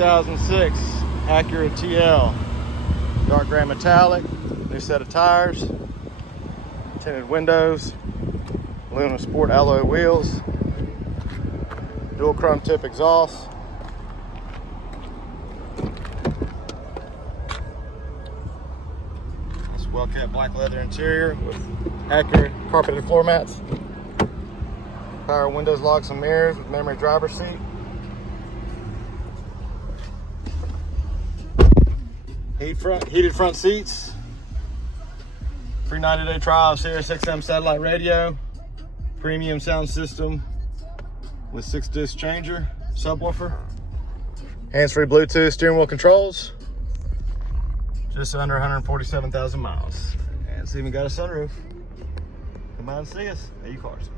2006 Acura TL. Dark gray metallic, new set of tires, tinted windows, aluminum sport alloy wheels, dual chrome tip exhaust. This well-kept black leather interior with Acura carpeted floor mats. Power windows, locks, and mirrors with memory driver's seat. Heated front seats. Free 90-day trial of Sirius XM satellite radio. Premium sound system with 6-disc changer, subwoofer. Hands-free Bluetooth steering wheel controls. Just under 147,000 miles. And it's even got a sunroof. Come out and see us at U-Cars.